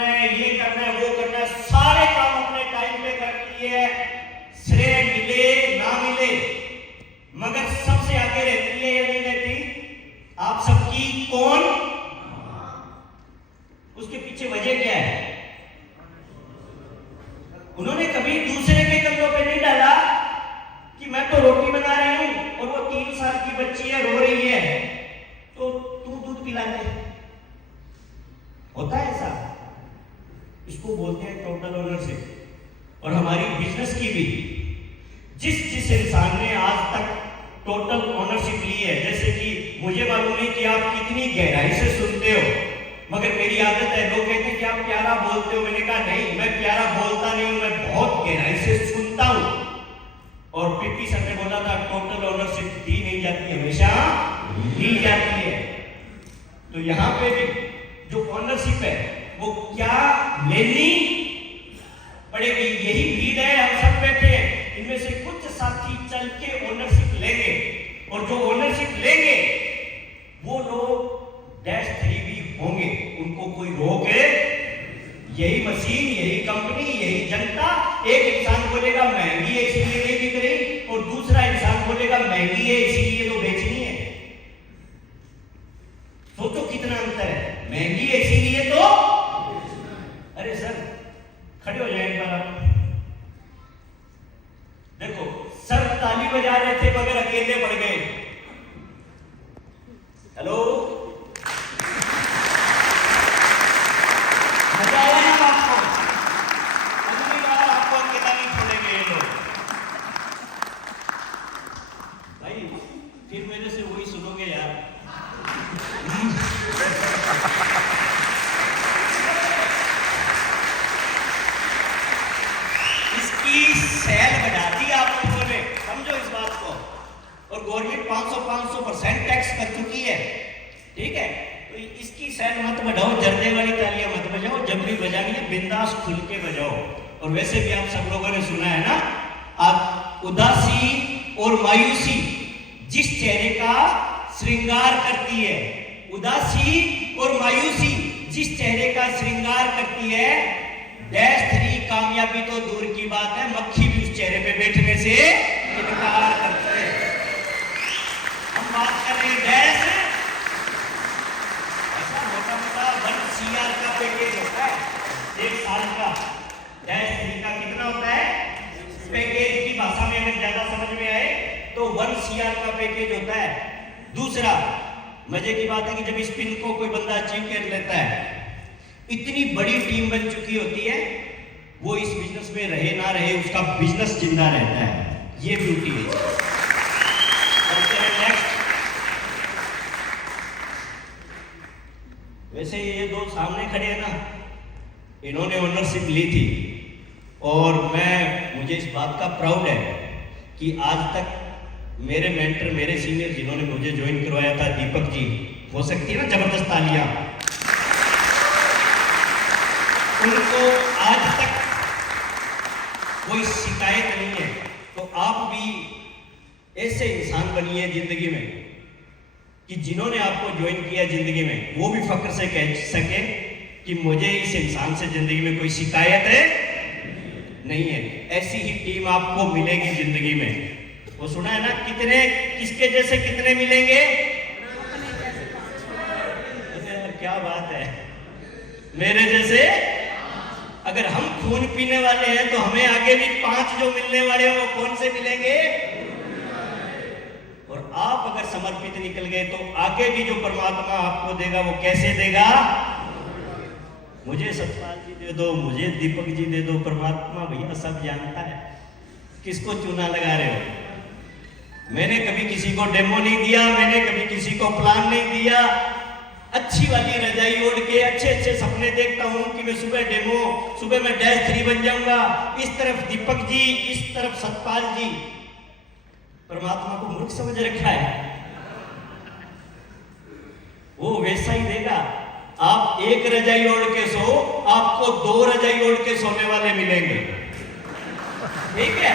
ये करना है, वो करना है, सारे काम अपने टाइम पे करती है। श्रेय मिले ना मिले, मगर सबसे आगे रहती है या नहीं रहती? आप सबकी कौन? उसके पीछे वजह क्या है? उन्होंने कभी दूसरे के कंधों पे नहीं डाला कि मैं तो रोटी बना रही हूं और वो 3 साल की बच्ची है, रो रही है, तो तू दूध पिला दे। होता है ऐसा? इसको बोलते हैं टोटल ओनरशिप। और हमारी बिजनेस की भी जिस इंसान ने आज तक टोटल ओनरशिप ली है, जैसे कि मुझे मालूम नहीं कि आप कितनी गहराई से सुनते हो, मगर मेरी आदत है, लोग कहते हैं कि आप प्यारा बोलते हो। मैंने कहा नहीं, मैं प्यारा बोलता नहीं हूं, मैं बहुत गहराई से सुनता हूं। और पीपी सर ने बोला था टोटल ओनरशिप दी नहीं जाती, हमेशा दी जाती है। तो यहां पे भी जो ओनरशिप है वो क्या लेनी पड़ेगी। यही भीड़ है, हम सब बैठे हैं, इनमें से कुछ साथी चल के ओनरशिप लेंगे, और जो ओनरशिप लेंगे वो लोग -3 भी होंगे, उनको कोई रोके। यही मशीन, यही कंपनी, यही जनता। एक इंसान बोलेगा महंगी है इसीलिए नहीं बिक रही, और दूसरा इंसान बोलेगा महंगी है इसीलिए तो बेचनी है। सोचो कितना अंतर है। महंगी है इसीलिए तो, अरे सर खड़े हो जाए एक बार आप। देखो सर ताली बजा रहे थे मगर अकेले पड़ गए। हेलो, मजा आया ना आपको? अगली बार आपको अकेला नहीं छोड़ेंगे ये लोग भाई। फिर मेरे से वही सुनोगे यार। सेल बढ़ा दी आप लोगों ने, समझो इस बात को। और गवर्नमेंट 500% टैक्स कर चुकी है, ठीक है? तो इसकी सेल मत बढ़ाओ, जर्दे वाली तालियां मत बजाओ, जब भी बजानी है बिंदास खुल के बजाओ। और वैसे भी आप सब लोगों ने सुना है ना, आप उदासी और मायूसी जिस चेहरे का श्रृंगार करती है, उदासी और मायूसी जिस चेहरे का श्रृंगार करती है, -3 कामयाबी तो दूर की बात है, मक्खी भी उस चेहरे पे बैठने से इनकार करती है। हम बात कर रहे हैं डैश। ऐसा मोटा-मोटा 1 CR का पैकेज होता है 1 साल का। -3 का कितना होता है पैकेज? की भाषा में अगर ज्यादा समझ में आए तो 1 CR का पैकेज होता है। दूसरा मजे की बात है कि जब स्पिन को कोई बंदा अचीव कर लेता है, इतनी बड़ी टीम बन चुकी होती है, वो इस बिजनेस में रहे ना रहे, उसका बिजनेस जिंदा रहता है। ये ब्यूटी है। नेक्स्ट, वैसे ये दो सामने खड़े हैं ना, इन्होंने ओनरशिप ली थी, और मुझे इस बात का प्राउड है कि आज तक मेरे मेंटर, मेरे सीनियर जिन्होंने मुझे ज्वाइन करवाया था, दीपक जी, हो सकती है ना जबरदस्त तालियां, उनको आज तक कोई शिकायत नहीं है। तो आप भी ऐसे इंसान बनिए जिंदगी में कि जिन्होंने आपको ज्वाइन किया जिंदगी में, वो भी फख्र से कह सके कि मुझे इस इंसान से जिंदगी में कोई शिकायत है नहीं है। ऐसी ही टीम आपको मिलेगी जिंदगी में। वो सुना है ना, कितने किसके जैसे कितने मिलेंगे? क्या बात है, मेरे जैसे। अगर हम खून पीने वाले हैं तो हमें आगे भी 5 जो मिलने वाले हैं वो कौन से मिलेंगे? और आप अगर समर्पित निकल गए तो आगे भी जो परमात्मा आपको देगा वो कैसे देगा? मुझे सतपाल जी दे दो, मुझे दीपक जी दे दो, परमात्मा भैया सब जानता है। किसको चूना लगा रहे हो? मैंने कभी किसी को डेमो नहीं दिया, मैंने कभी किसी को प्लान नहीं दिया। अच्छी वाली रजाई ओढ़ के अच्छे सपने देखता हूं कि मैं सुबह मैं -3 बन जाऊंगा। इस तरफ दीपक जी, इस तरफ सतपाल जी। परमात्मा को मूर्ख समझ रखा है, वो वैसा ही देगा। आप एक रजाई ओढ़ के सो, आपको 2 रजाई ओढ़ के सोने वाले मिलेंगे, ठीक है?